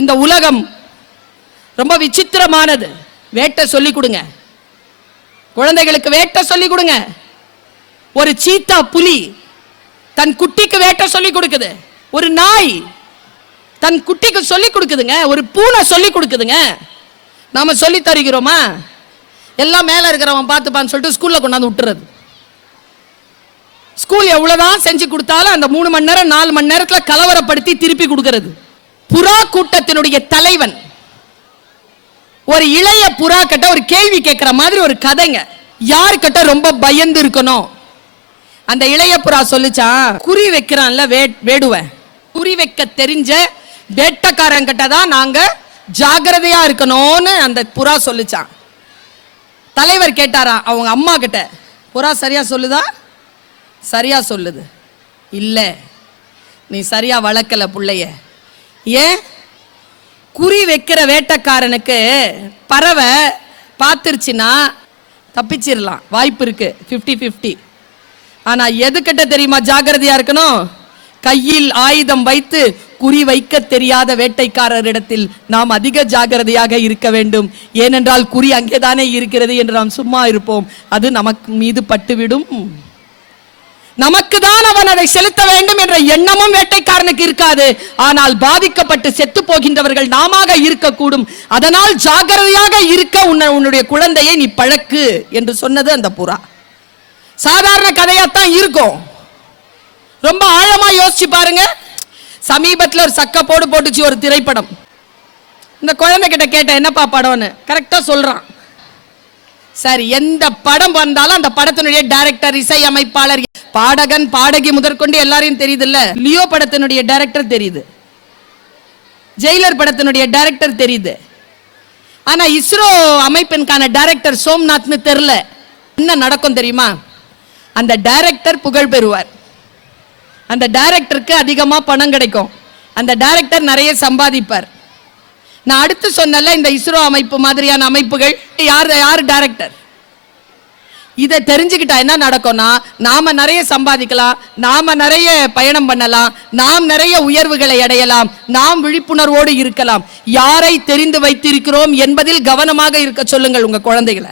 இந்த உலகம் ரொம்ப விசித்திரமானது. வேட்டை சொல்லி கொடுங்க குழந்தைகளுக்கு, வேட்டை சொல்லி கொடுங்க. ஒரு சீத்தா புலி தன் குட்டிக்கு வேட்டை சொல்லி கொடுக்குது. ஒரு நாய் தன் குட்டிக்கு சொல்லி கொடுக்குதுங்க. ஒரு பூனை சொல்லி கொடுக்குதுங்க. நாம சொல்லி தருகிறோமா? எல்லாம் மேல இருக்கிறவன் பார்த்துப்பான்னு சொல்லிட்டு ஸ்கூல்ல கொண்டாந்து விட்டுறது. ஸ்கூல் எவ்வளவுதான் செஞ்சு கொடுத்தாலும் அந்த 3 மணி நேரம் 4 மணி நேரத்துல கலவரப்படுத்தி திருப்பி கொடுக்கிறது. புறா கூட்டத்தினுடைய தலைவன் ஒரு இளைய புறா கிட்ட ஒரு கேள்வி கேட்கிற மாதிரி ஒரு கதைங்க. யாருக்கிட்ட ரொம்ப பயந்து இருக்கணும்? அந்த இளைய புறா சொல்லிச்சான், குறி வைக்கிறான்ல வேடுவன், குறி வைக்க தெரிஞ்ச வேட்டக்காரன் கிட்ட தான் நாங்க ஜாகிரதையா இருக்கணும்னு அந்த புறா சொல்லிச்சான். தலைவர் கேட்டாரா அவங்க அம்மா கிட்ட, புறா சரியா சொல்லுதா? சரியா சொல்லுது. இல்ல, நீ சரியா வளர்க்கல புள்ளைய. ஏன்? குறி வைக்கிற வேட்டக்காரனுக்கு பறவை பார்த்துருச்சுன்னா தப்பிச்சிடலாம், வாய்ப்பு இருக்கு 50-50. ஆனா எதுக்கிட்ட தெரியுமா ஜாகிரதையா இருக்கணும்? கையில் ஆயுதம் வைத்து குறி வைக்க தெரியாத வேட்டைக்காரரிடத்தில் நாம் அதிக ஜாகிரதையாக இருக்க வேண்டும். ஏனென்றால் குறி அங்கேதானே இருக்கிறது என்று நாம் சும்மா இருப்போம், அது நமக்கு மீது பட்டுவிடும். நமக்கு தான் அவன் அதை செலுத்த வேண்டும் என்ற எண்ணமும் வேட்டைக்காரனுக்கு இருக்காது. ஆனால் பாதிக்கப்பட்டு செத்து போகின்றவர்கள் நாம இருக்கக்கூடும். அதனால் ஜாகிரதையாக இருக்க உன்னுடைய குழந்தையை நீ பழக்கு என்று சொன்னது அந்த புறா. சாதாரண கதையாத்தான் இருக்கும். ரொம்ப ஆழமா யோசிச்சு பாருங்க. சமீபத்தில் ஒரு சக்க போட்டுச்சு ஒரு திரைப்படம். இந்த குழந்தை கிட்ட கேட்ட என்னப்பா படம்னு, கரெக்டா சொல்றான். சரி, எந்த படம் வந்தாலும் அந்த படத்தினுடைய டைரக்டர், இசை அமைப்பாளர், பாடகன், பாடகி முதற்கொண்டு எல்லாரையும் தெரியுது இல்ல. லியோ படத்தினுடைய டைரக்டர் தெரியுது, ஜெயிலர் படத்தினுடைய டைரக்டர் தெரியுது. ஆனா இஸ்ரோ அமைப்பின்கான டைரக்டர் சோம்நாத்னு தெரியல. என்ன நடக்கும் தெரியுமா? அந்த டைரக்டர் புகழ் பெறுவார், அந்த டைரக்டருக்கு அதிகமா பணம் கிடைக்கும், அந்த டைரக்டர் நிறைய சம்பாதிப்பார். நான் அடுத்து சொன்னல இந்த இஸ்ரோ அமைப்பு மாதிரியான அமைப்புகள் யார் டைரக்டர்? இதை தெரிஞ்சுக்கிட்டா என்ன நடக்கும்னா, நாம நிறைய சம்பாதிக்கலாம், நாம நிறைய பயணம் பண்ணலாம், நாம் நிறைய உயர்வுகளை அடையலாம், நாம் விழிப்புணர்வோடு இருக்கலாம். யாரை தெரிந்து வைத்திருக்கிறோம் என்பதில் கவனமாக இருக்க சொல்லுங்கள் உங்க குழந்தைகளை.